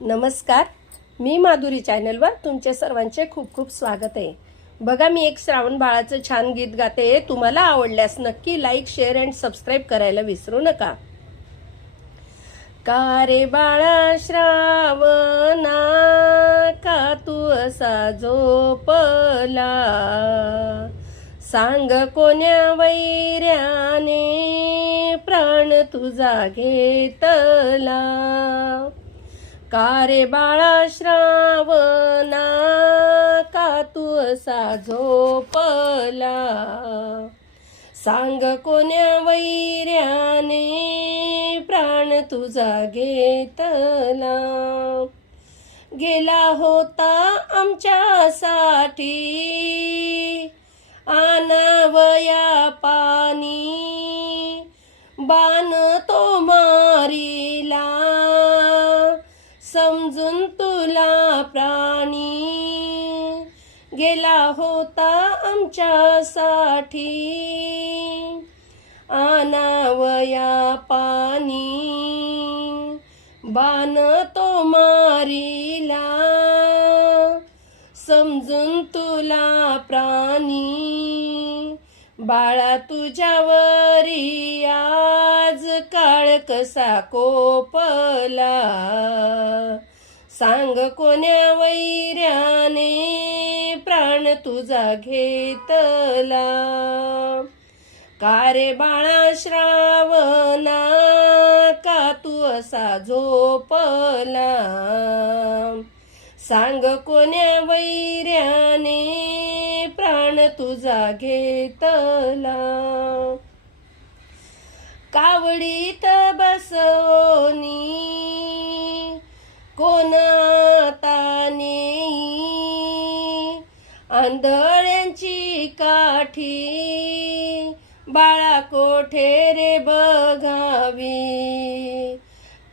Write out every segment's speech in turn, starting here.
नमस्कार. मी माधुरी चॅनलवर तुमचे सर्वांचे खूप खूप स्वागत आहे. बघा मी एक श्रावण बाळाचं छान गीत गाते तुम्हाला आवडल्यास नक्की लाईक शेअर अँड सबस्क्राईब करायला विसरू नका. का रे बाळा श्रावणा का तू असा झोपला? सांग कोण्या वैऱ्याने प्राण तुझा घेतला? का रे बाळा श्रावणा का तू असा झोपला? सांग कोण्या वैर्याने प्राण तुझा घेतला? गेला होता आमच्यासाठी तुला प्राणी. गेला होता आमच्यासाठी. आनावया पाणी. बाण तो मारिला. समजून तुला प्राणी. बाळा तुझ्यावरी आज काळ कसा कोपला. सांग कोण्या वैऱ्याने प्राण तुझा घेतला? का रे बाळा श्रावणा का तू असा झोपला? सांग कोण्या वैऱ्याने प्राण तुझा घेतला? कावडीत बसवनी आंधळ्यांची काठी. बाळा कोठे रे बघावी?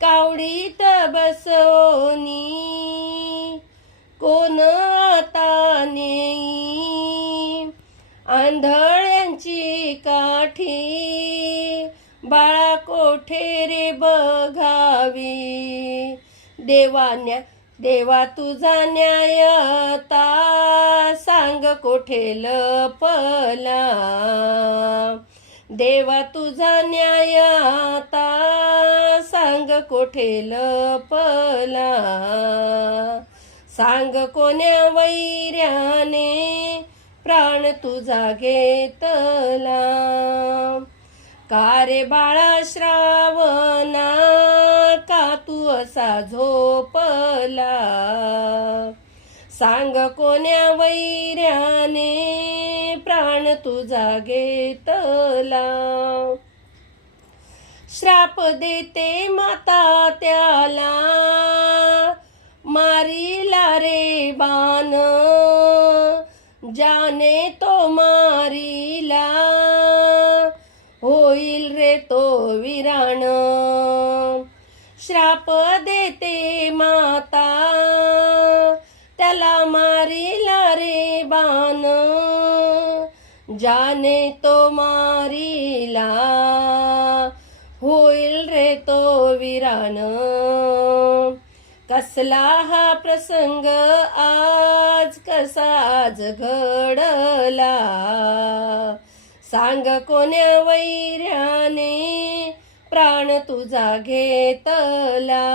कावडीत बसवनी. कोण आता नेई आंधळ्यांची काठी. बाळा कोठे रे बघावी? देवान्या देवा तुझा न्याय कोठे लपला देवा तुझा न्यायता सांग कोठे लपला सांग कोण्या वैऱ्याने प्राण तुझा घेतला? का रे बाळा श्रावणा? का तू असा झोपला? सांग कोण्या वैऱ्याने प्राण तुझा घेतला? श्राप देते माता त्याला मारिला रे बाण. जाने तो मारिला होईल रे तो विराण. श्राप देते माता रे जाने तो मारीला होईल रे तो विराण कसला हा प्रसंग आज कसा आज घडला? सांग कोण्या वैर्याने प्राण तुझा घेतला?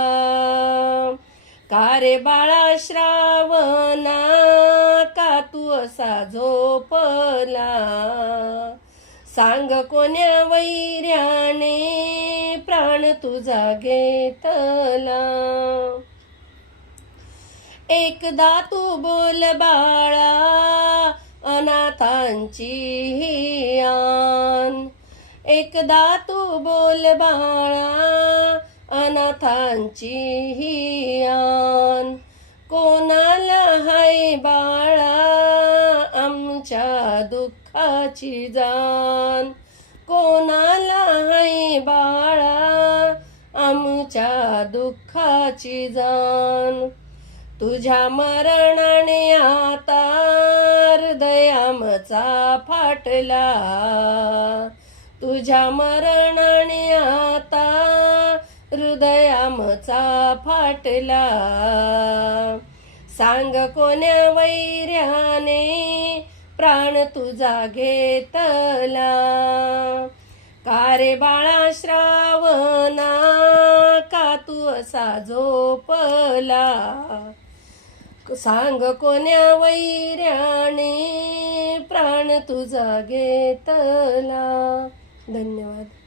का रे बाळा श्रावणा कसा झोपला. सांग कोण्या वैर्याने प्राण तुझा घेतला. एकदा तू बोल बाळा अनाथांची ही आन एकदा तू बोल बाळा अनाथांची ही आन कोणाला हाय बाळा आमच्या दुःखाची जाण. कोणाला हाय बाळा? आमच्या दुःखाची जाण. तुझ्या मरणाने आता हृदयामचा फाटला. तुझ्या मरणाने आता हृदयामचा फाटला. सांग कोण्या वैर्याने प्राण तुझा घेतला कारे बाळा श्रावणा का तू असा झोपला? सांग कोण्या वैर्याने प्राण तुझा घेतला धन्यवाद.